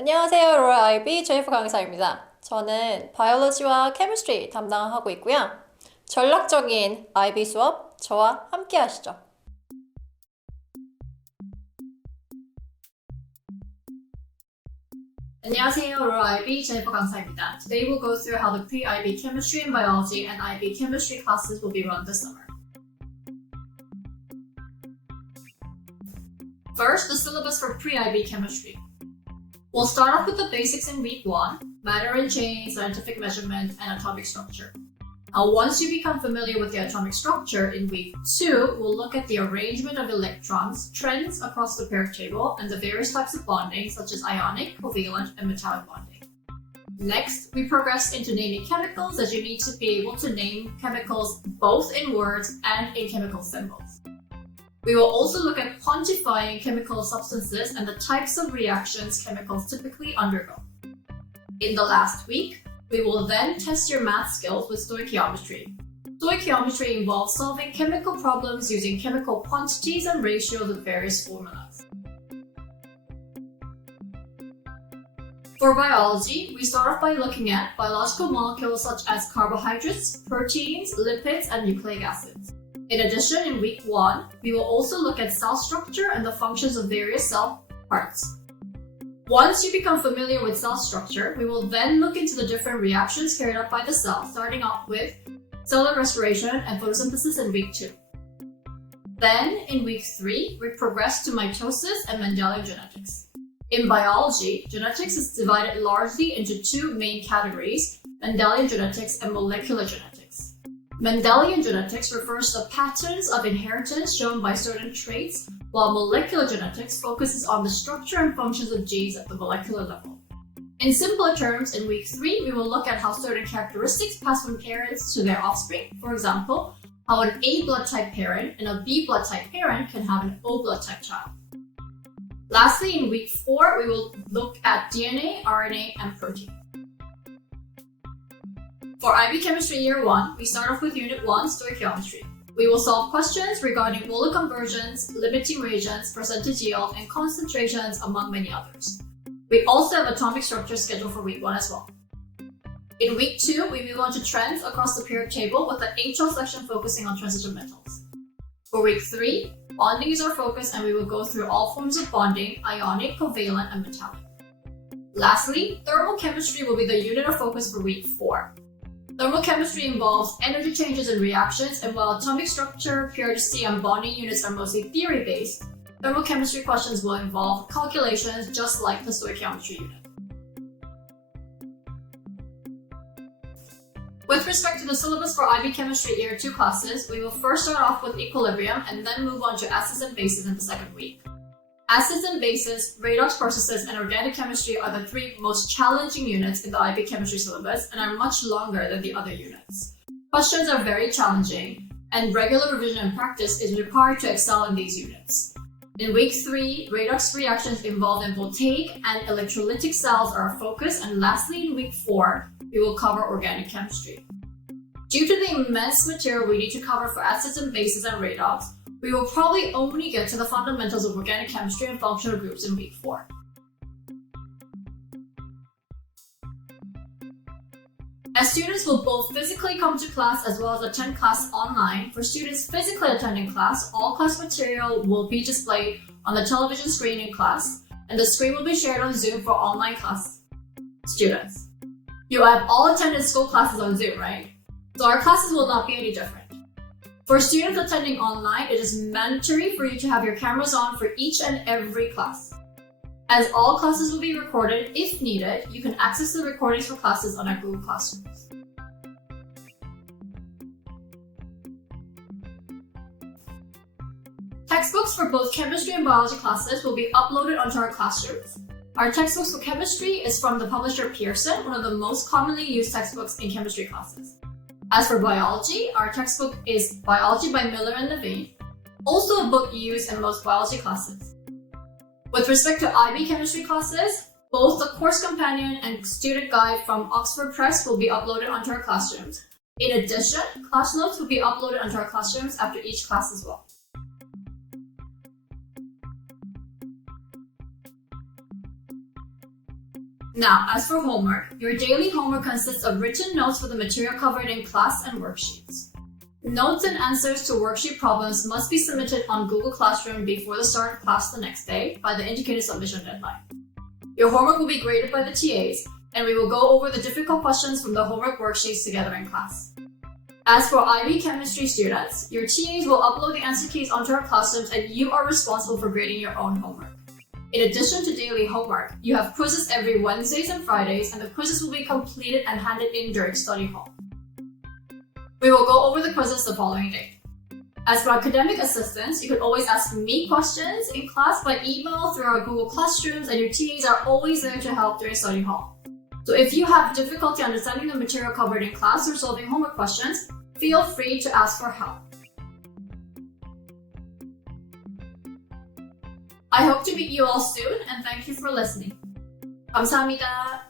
안녕하세요. royalib 제이프 강사입니다. 저는 바이올로지와 케미스트리 담당하고 있고요. 전략적인 IB 수업 저와 함께 하시죠. 안녕하세요. royalib 제이프 강사입니다. Today we'll go through how the pre-IB chemistry and biology and IB chemistry classes will be run this summer. First, the syllabus for pre-IB chemistry. We'll start off with the basics in week 1, matter and chain, scientific measurement, and atomic structure. Now, once you become familiar with the atomic structure, in week 2, we'll look at the arrangement of electrons, trends across the periodic table, and the various types of bonding, such as ionic, covalent, and metallic bonding. Next, we progress into naming chemicals, as you need to be able to name chemicals both in words and in chemical symbols. We will also look at quantifying chemical substances and the types of reactions chemicals typically undergo. In the last week, we will then test your math skills with stoichiometry. Stoichiometry involves solving chemical problems using chemical quantities and ratios with various formulas. For biology, we start off by looking at biological molecules such as carbohydrates, proteins, lipids, and nucleic acids. In addition, in week 1, we will also look at cell structure and the functions of various cell parts. Once you become familiar with cell structure, we will then look into the different reactions carried out by the cell, starting off with cellular respiration and photosynthesis in week 2. Then, in week 3, we progress to mitosis and Mendelian genetics. In biology, genetics is divided largely into 2 main categories, Mendelian genetics and molecular genetics. Mendelian genetics refers to patterns of inheritance shown by certain traits, while molecular genetics focuses on the structure and functions of genes at the molecular level. In simpler terms, in week 3, we will look at how certain characteristics pass from parents to their offspring. For example, how an A blood type parent and a B blood type parent can have an O blood type child. Lastly, in week 4, we will look at DNA, RNA, and protein. For IB Chemistry Year 1, we start off with Unit 1, Stoichiometry. We will solve questions regarding molar conversions, limiting reagents, percentage yield, and concentrations, among many others. We also have atomic structure scheduled for week 1 as well. In week 2, we move on to trends across the periodic table with the HL section focusing on transition metals. For week 3, bonding is our focus and we will go through all forms of bonding, ionic, covalent, and metallic. Lastly, thermal chemistry will be the unit of focus for week 4. Thermal chemistry involves energy changes and reactions, and while atomic structure, periodicity, and bonding units are mostly theory-based, thermal chemistry questions will involve calculations just like the stoichiometry unit. With respect to the syllabus for IB Chemistry Year 2 classes, we will first start off with equilibrium and then move on to acids and bases in the second week. Acids and bases, redox processes, and organic chemistry are the 3 most challenging units in the IB chemistry syllabus and are much longer than the other units. Questions are very challenging, and regular revision and practice is required to excel in these units. In week 3, redox reactions involved in voltaic and electrolytic cells are our focus, and lastly, in week 4, we will cover organic chemistry. Due to the immense material we need to cover for acids and bases and redox, we will probably only get to the fundamentals of organic chemistry and functional groups in week 4. As students will both physically come to class as well as attend class online, for students physically attending class, all class material will be displayed on the television screen in class, and the screen will be shared on Zoom for online class students. You have all attended school classes on Zoom, right? So our classes will not be any different. For students attending online, it is mandatory for you to have your cameras on for each and every class. As all classes will be recorded, if needed, you can access the recordings for classes on our Google Classrooms. Textbooks for both chemistry and biology classes will be uploaded onto our classrooms. Our textbooks for chemistry is from the publisher Pearson, one of the most commonly used textbooks in chemistry classes. As for biology, our textbook is Biology by Miller and Levine, also a book used in most biology classes. With respect to IB chemistry classes, both the course companion and student guide from Oxford Press will be uploaded onto our classrooms. In addition, class notes will be uploaded onto our classrooms after each class as well. Now, as for homework, your daily homework consists of written notes for the material covered in class and worksheets. Notes and answers to worksheet problems must be submitted on Google Classroom before the start of class the next day by the indicated submission deadline. Your homework will be graded by the TAs, and we will go over the difficult questions from the homework worksheets together in class. As for IB chemistry students, your TAs will upload the answer keys onto our classrooms and you are responsible for grading your own homework. In addition to daily homework, you have quizzes every Wednesdays and Fridays, and the quizzes will be completed and handed in during study hall. We will go over the quizzes the following day. As for academic assistance, you can always ask me questions in class by email through our Google Classrooms, and your TAs are always there to help during study hall. So if you have difficulty understanding the material covered in class or solving homework questions, feel free to ask for help. I hope to meet you all soon, and thank you for listening. 감사합니다.